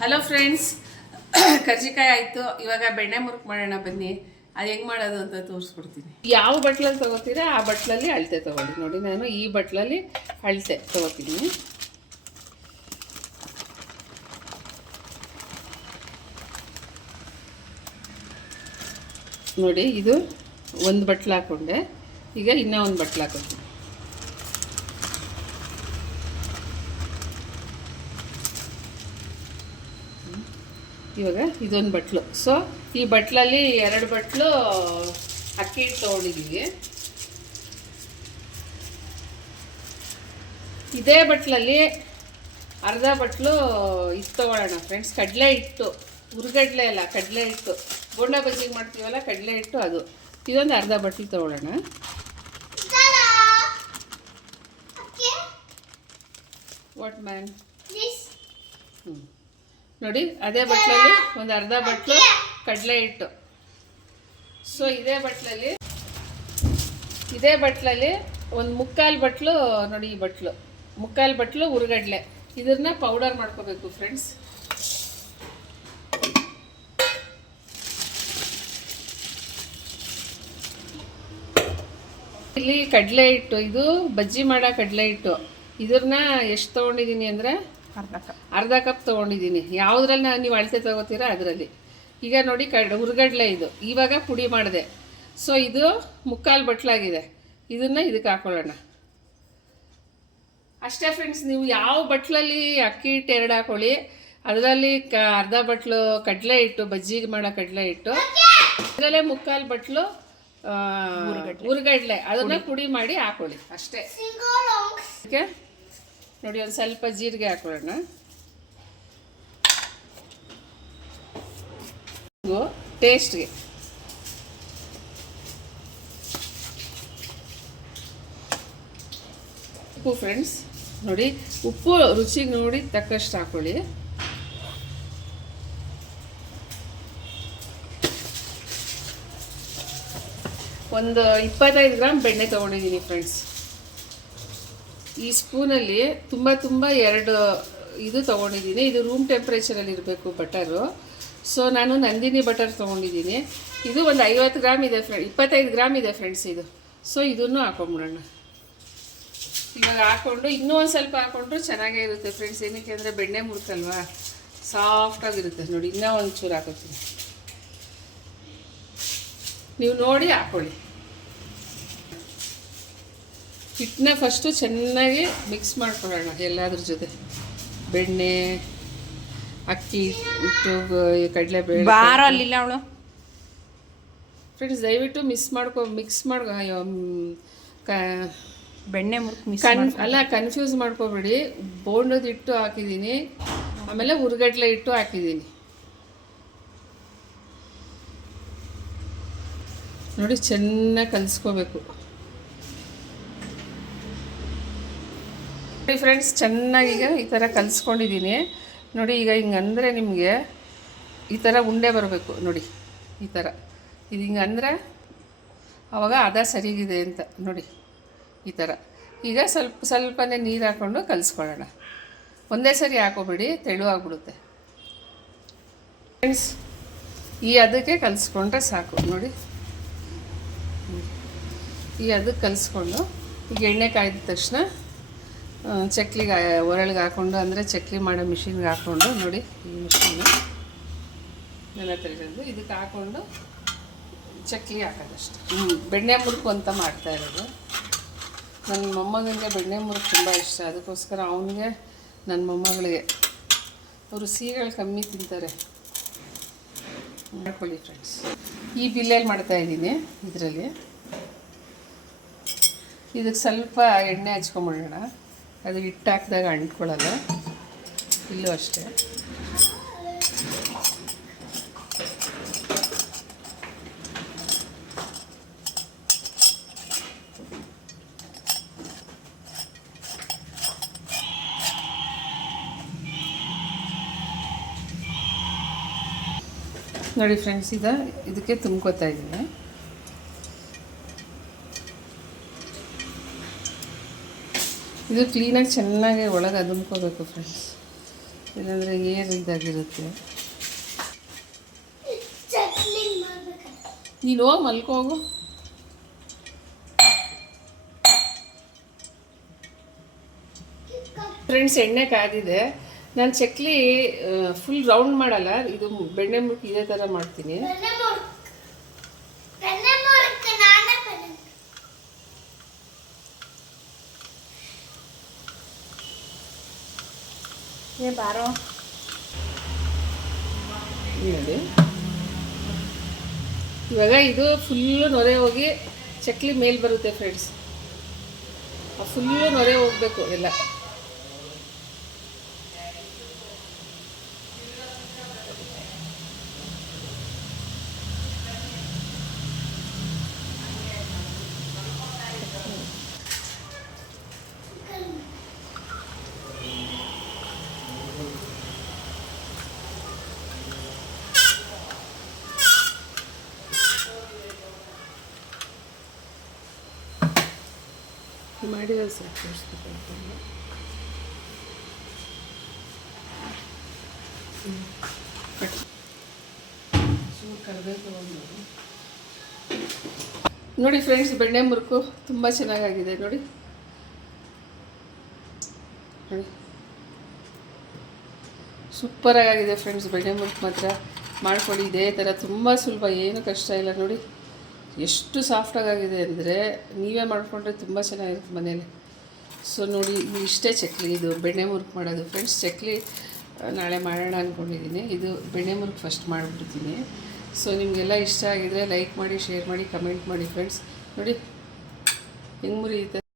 Hello friends, ಕರ್ಜಿಕಾಯಿ ಆಯಿತು. ಇವಾಗ ಬೆಣ್ಣೆ ಮುರುಕು ಮಾಡೋಣ ಬನ್ನಿ. ಅದು ಹೆಂಗೆ ಮಾಡೋದು ಅಂತ ತೋರಿಸ್ಕೊಡ್ತೀನಿ. ಯಾವ ಬಟ್ಲಲ್ಲಿ ತೊಗೋತೀರಾ ಆ ಬಟ್ಲಲ್ಲಿ ಅಳತೆ ತೊಗೊಳ್ಳಿ. ನೋಡಿ, ನಾನು ಈ ಬಟ್ಲಲ್ಲಿ ಅಳತೆ ತೊಗೋತೀನಿ. ನೋಡಿ, ಇದು ಒಂದು ಬಟ್ಲು ಹಾಕ್ಕೊಂಡೆ. ಈಗ ಇನ್ನೂ ಒಂದು ಬಟ್ಲು ಹಾಕೋತೀನಿ. ಇವಾಗ ಇದೊಂದು ಬಟ್ಲು. ಸೊ ಈ ಬಟ್ಲಲ್ಲಿ 2 ಬಟ್ಲು ಅಕ್ಕಿ ಹಿಟ್ಟು ತೊಗೊಂಡಿದ್ದೀವಿ. ಇದೇ ಬಟ್ಲಲ್ಲಿ ಅರ್ಧ ಬಟ್ಲು ಇದು ತೊಗೊಳ್ಳೋಣ ಫ್ರೆಂಡ್ಸ್. ಕಡಲೆ ಹಿಟ್ಟು, ಹುರ್ಗಡ್ಲೆ ಅಲ್ಲ, ಕಡಲೆ ಹಿಟ್ಟು. ಬೋಂಡ ಬಜ್ಜಿಗೆ ಮಾಡ್ತೀವಲ್ಲ, ಕಡಲೆ ಹಿಟ್ಟು ಅದು. ಇದೊಂದು ಅರ್ಧ ಬಟ್ಲು ತೊಗೊಳ್ಳೋಣ. What man? ನೋಡಿ, ಅದೇ ಬಟ್ಲಲ್ಲಿ ಒಂದು ಅರ್ಧ ಬಟ್ಲು ಕಡಲೆ ಹಿಟ್ಟು. ಸೊ ಇದೇ ಬಟ್ಲಲ್ಲಿ ಒಂದು ಮುಕ್ಕಾಲು ಬಟ್ಲು, ನೋಡಿ ಈ ಬಟ್ಲು, ಮುಕ್ಕಾಲು ಬಟ್ಲು ಹುರ್ಗಡ್ಲೆ. ಇದನ್ನ ಪೌಡರ್ ಮಾಡ್ಕೋಬೇಕು ಫ್ರೆಂಡ್ಸ್. ಇಲ್ಲಿ ಕಡಲೆ ಹಿಟ್ಟು, ಇದು ಬಜ್ಜಿ ಮಾಡೋ ಕಡಲೆ ಹಿಟ್ಟು. ಇದನ್ನ ಎಷ್ಟು ತೊಗೊಂಡಿದ್ದೀನಿ ಅಂದರೆ ಅರ್ಧ ಕಪ್ ತೊಗೊಂಡಿದ್ದೀನಿ. ಯಾವುದ್ರಲ್ಲಿ ನೀವು ಅಳತೆ ತೊಗೋತೀರಾ ಅದರಲ್ಲಿ. ಈಗ ನೋಡಿ, ಹುರ್ಗಡ್ಲೆ ಇದು ಇವಾಗ ಪುಡಿ ಮಾಡಿದೆ. ಸೊ ಇದು ಮುಕ್ಕಾಲು ಬಟ್ಲಾಗಿದೆ. ಇದನ್ನು ಇದಕ್ಕೆ ಹಾಕೊಳ್ಳೋಣ ಅಷ್ಟೇ ಫ್ರೆಂಡ್ಸ್. ನೀವು ಯಾವ ಬಟ್ಲಲ್ಲಿ ಅಕ್ಕಿ ಹಿಟ್ಟು 2 ಹಾಕೊಳ್ಳಿ. ಅದರಲ್ಲಿ ಅರ್ಧ ಬಟ್ಲು ಕಡಲೆ ಹಿಟ್ಟು, ಬಜ್ಜಿಗೆ ಮಾಡೋ ಕಡಲೆ ಹಿಟ್ಟು, ಅದರಲ್ಲೇ ಮುಕ್ಕಾಲು ಬಟ್ಲು ಹುರ್ಗಡ್ಲೆ, ಅದನ್ನು ಪುಡಿ ಮಾಡಿ ಹಾಕೊಳ್ಳಿ ಅಷ್ಟೇ. ಓಕೆ, ನೋಡಿ, ಒಂದು ಸ್ವಲ್ಪ ಜೀರಿಗೆ ಹಾಕೊಳ್ಳೋಣ. ಟೇಸ್ಟ್ಗೆ ಉಪ್ಪು ಫ್ರೆಂಡ್ಸ್. ನೋಡಿ, ಉಪ್ಪು ರುಚಿಗೆ ನೋಡಿ ತಕ್ಕಷ್ಟು ಹಾಕೊಳ್ಳಿ. ಒಂದು 25 ಗ್ರಾಮ್ ಬೆಣ್ಣೆ ತೊಗೊಂಡಿದ್ದೀನಿ ಫ್ರೆಂಡ್ಸ್. ಈ ಸ್ಪೂನಲ್ಲಿ ತುಂಬ 2 ಇದು ತೊಗೊಂಡಿದ್ದೀನಿ. ಇದು ರೂಮ್ ಟೆಂಪ್ರೇಚರಲ್ಲಿ ಇರಬೇಕು ಬಟರು. ಸೊ ನಾನು ನಂದಿನಿ ಬಟರ್ ತೊಗೊಂಡಿದ್ದೀನಿ. ಇದು ಒಂದು 50 ಗ್ರಾಮ್ ಇದೆ 25 ಗ್ರಾಮ್ ಇದೆ ಫ್ರೆಂಡ್ಸ್ ಇದು. ಸೊ ಇದನ್ನು ಹಾಕೊಂಬಿಡೋಣ. ಇವಾಗ ಹಾಕ್ಕೊಂಡು ಇನ್ನೂ ಒಂದು ಸ್ವಲ್ಪ ಹಾಕ್ಕೊಂಡ್ರು ಚೆನ್ನಾಗೇ ಇರುತ್ತೆ ಫ್ರೆಂಡ್ಸ್. ಏನಕ್ಕೆ ಅಂದರೆ ಬೆಣ್ಣೆ ಮುರುಕಲ್ವಾ, ಸಾಫ್ಟಾಗಿರುತ್ತೆ. ನೋಡಿ, ಇನ್ನೂ ಒಂಚೂರು ಹಾಕೋತೀನಿ. ನೀವು ನೋಡಿ ಹಾಕ್ಕೊಳ್ಳಿ. ಹಿಟ್ಟನ್ನ ಫಸ್ಟು ಚೆನ್ನಾಗಿ ಮಿಕ್ಸ್ ಮಾಡ್ಕೊಳ್ಳೋಣ ಎಲ್ಲದ್ರ ಜೊತೆ. ಬೆಣ್ಣೆ, ಅಕ್ಕಿ ಹಿಟ್ಟು, ಕಡಲೆಬೇಳೆ. ಬಾರಲ್ಲಿಲ್ಲ ಅವಳು ಫ್ರೆಂಡ್ಸ್, ದಯವಿಟ್ಟು ಮಿಕ್ಸ್ ಮಾಡ್ಕೊ ಬೆಣ್ಣೆ ಮುರುಕು ಅಲ್ಲ, ಕನ್ಫ್ಯೂಸ್ ಮಾಡ್ಕೋಬೇಡಿ. ಬೋಂಡದ ಹಿಟ್ಟು ಹಾಕಿದ್ದೀನಿ, ಆಮೇಲೆ ಹುರ್ಗಡ್ಲೆ ಹಿಟ್ಟು ಹಾಕಿದ್ದೀನಿ. ನೋಡಿ, ಚೆನ್ನಾಗಿ ಕಲಿಸ್ಕೋಬೇಕು. ನೋಡಿ ಫ್ರೆಂಡ್ಸ್, ಚೆನ್ನಾಗಿ ಈಗ ಈ ಥರ ಕಲಿಸ್ಕೊಂಡಿದ್ದೀನಿ. ನೋಡಿ, ಈಗ ಹಿಂಗಂದರೆ ನಿಮಗೆ ಈ ಥರ ಉಂಡೆ ಬರಬೇಕು. ನೋಡಿ, ಈ ಥರ ಇದು ಹಿಂಗಂದರೆ ಆವಾಗ ಅದ ಸರಿಗಿದೆ ಅಂತ. ನೋಡಿ, ಈ ಥರ. ಈಗ ಸ್ವಲ್ಪನೇ ನೀರು ಹಾಕ್ಕೊಂಡು ಕಲಿಸ್ಕೊಳ್ಳೋಣ. ಒಂದೇ ಸರಿ ಹಾಕೋಬೇಡಿ, ತೆಳುವಾಗ್ಬಿಡುತ್ತೆ ಫ್ರೆಂಡ್ಸ್. ಈ ಅದಕ್ಕೆ ಕಲಿಸ್ಕೊಂಡ್ರೆ ಸಾಕು. ನೋಡಿ, ಈ ಅದಕ್ಕೆ ಕಲಿಸ್ಕೊಂಡು ಈಗ ಎಣ್ಣೆ ಕಾಯ್ದ ತಕ್ಷಣ ಚಕ್ಲಿಗೆ ಒರಳಿಗೆ ಹಾಕ್ಕೊಂಡು, ಅಂದರೆ ಚಕ್ಲಿ ಮಾಡೋ ಮಿಷಿನ್ಗೆ ಹಾಕ್ಕೊಂಡು, ನೋಡಿ ಈ ಮಿಷಿನ್ನು ನನ್ನ ಹತ್ರ ಇರೋದು, ಇದಕ್ಕೆ ಹಾಕ್ಕೊಂಡು ಚಕ್ಲಿ ಹಾಕೋದಷ್ಟು. ಬೆಣ್ಣೆ ಮುರುಕು ಅಂತ ಮಾಡ್ತಾ ಇರೋದು. ನನ್ನ ಮೊಮ್ಮಗನಿಗೆ ಬೆಣ್ಣೆ ಮುರುಕು ತುಂಬ ಇಷ್ಟ. ಅದಕ್ಕೋಸ್ಕರ ಅವನಿಗೆ, ನನ್ನ ಮೊಮ್ಮಗಳಿಗೆ, ಅವರು ಸಿಹಿಗಳು ಕಮ್ಮಿ ತಿಂತಾರೆ. ಮಾಡ್ಕೊಳ್ಳಿ ಫ್ರೆಂಡ್ಸ್. ಈ ಬಿಲ್ಲೆಲ್ಲಿ ಮಾಡ್ತಾಯಿದ್ದೀನಿ. ಇದರಲ್ಲಿ ಇದಕ್ಕೆ ಸ್ವಲ್ಪ ಎಣ್ಣೆ ಹಚ್ಕೊಂಬಿಡೋಣ. ಅದು ಹಿಟ್ಟು ಹಾಕಿದಾಗ ಅಂಟ್ಕೊಳ್ಳಲ್ಲ. ಇಲ್ಲೂ ಅಷ್ಟೇ. ನೋಡಿ ಫ್ರೆಂಡ್ಸ್, ಇದಕ್ಕೆ ತುಂಬ್ಕೊತಾ ಇದ್ದೀನಿ. ಇದು ಕ್ಲೀನಾಗಿ ಚೆನ್ನಾಗಿ ಒಳಗೆ ಅದುಮ್ಕೋಬೇಕು ಫ್ರೆಂಡ್ಸ್. ಇಲ್ಲಾಂದರೆ ಏರ್ ಇದಾಗಿರುತ್ತೆ. ನೀನು ಹೋಗಿ ಮಲ್ಕೋಗು. ಫ್ರೆಂಡ್ಸ್, ಎಣ್ಣೆ ಕಾದಿದೆ. ನಾನು ಚಕ್ಲಿ ಫುಲ್ ರೌಂಡ್ ಮಾಡಲ್ಲ, ಇದು ಬೆಣ್ಣೆ ಮುರುಕು ಇದೇ ಥರ ಮಾಡ್ತೀನಿ. ಏ ಬಾರೋ. ನೋಡಿ, ಇವಾಗ ಇದು ಫುಲ್ಲು ನೊರೆ ಹೋಗಿ ಚಕ್ಲಿ ಮೇಲೆ ಬರುತ್ತೆ ಫ್ರೆಂಡ್ಸ್. ಫುಲ್ಲು ನೊರೆ ಹೋಗ್ಬೇಕು ಎಲ್ಲ. ಮಾಡಿರೋದು ಸರ್ ತೋರಿಸ್ಬೇಕು. ನೋಡಿ ಫ್ರೆಂಡ್ಸ್, ಬೆಣ್ಣೆ ಮುರುಕು ತುಂಬ ಚೆನ್ನಾಗಾಗಿದೆ ನೋಡಿ. ನೋಡಿ, ಸೂಪರಾಗಿದೆ ಫ್ರೆಂಡ್ಸ್. ಬೆಣ್ಣೆ ಮುರುಕು ಮಾತ್ರ ಮಾಡ್ಕೊಳ್ಳಿ ಇದೇ ಥರ, ತುಂಬ ಸುಲಭ, ಏನು ಕಷ್ಟ ಇಲ್ಲ. ನೋಡಿ ಎಷ್ಟು ಸಾಫ್ಟಾಗಿದೆ ಅಂದರೆ, ನೀವೇ ಮಾಡಿಕೊಂಡ್ರೆ ತುಂಬ ಚೆನ್ನಾಗಿರುತ್ತೆ ಮನೇಲಿ. ಸೊ ನೋಡಿ, ಇದು ಇಷ್ಟೇ ಚಕ್ಲಿ, ಇದು ಬೆಣ್ಣೆ ಮುರುಕು ಮಾಡೋದು ಫ್ರೆಂಡ್ಸ್. ಚಕ್ಲಿ ನಾಳೆ ಮಾಡೋಣ ಅಂದ್ಕೊಂಡಿದ್ದೀನಿ. ಇದು ಬೆಣ್ಣೆ ಮುರುಕು ಫಸ್ಟ್ ಮಾಡಿಬಿಡ್ತೀನಿ. ಸೊ ನಿಮಗೆಲ್ಲ ಇಷ್ಟ ಆಗಿದರೆ ಲೈಕ್ ಮಾಡಿ, ಶೇರ್ ಮಾಡಿ, ಕಮೆಂಟ್ ಮಾಡಿ ಫ್ರೆಂಡ್ಸ್. ನೋಡಿ ಹೆಂಗೆ ಮುರಿಯುತ್ತೆ.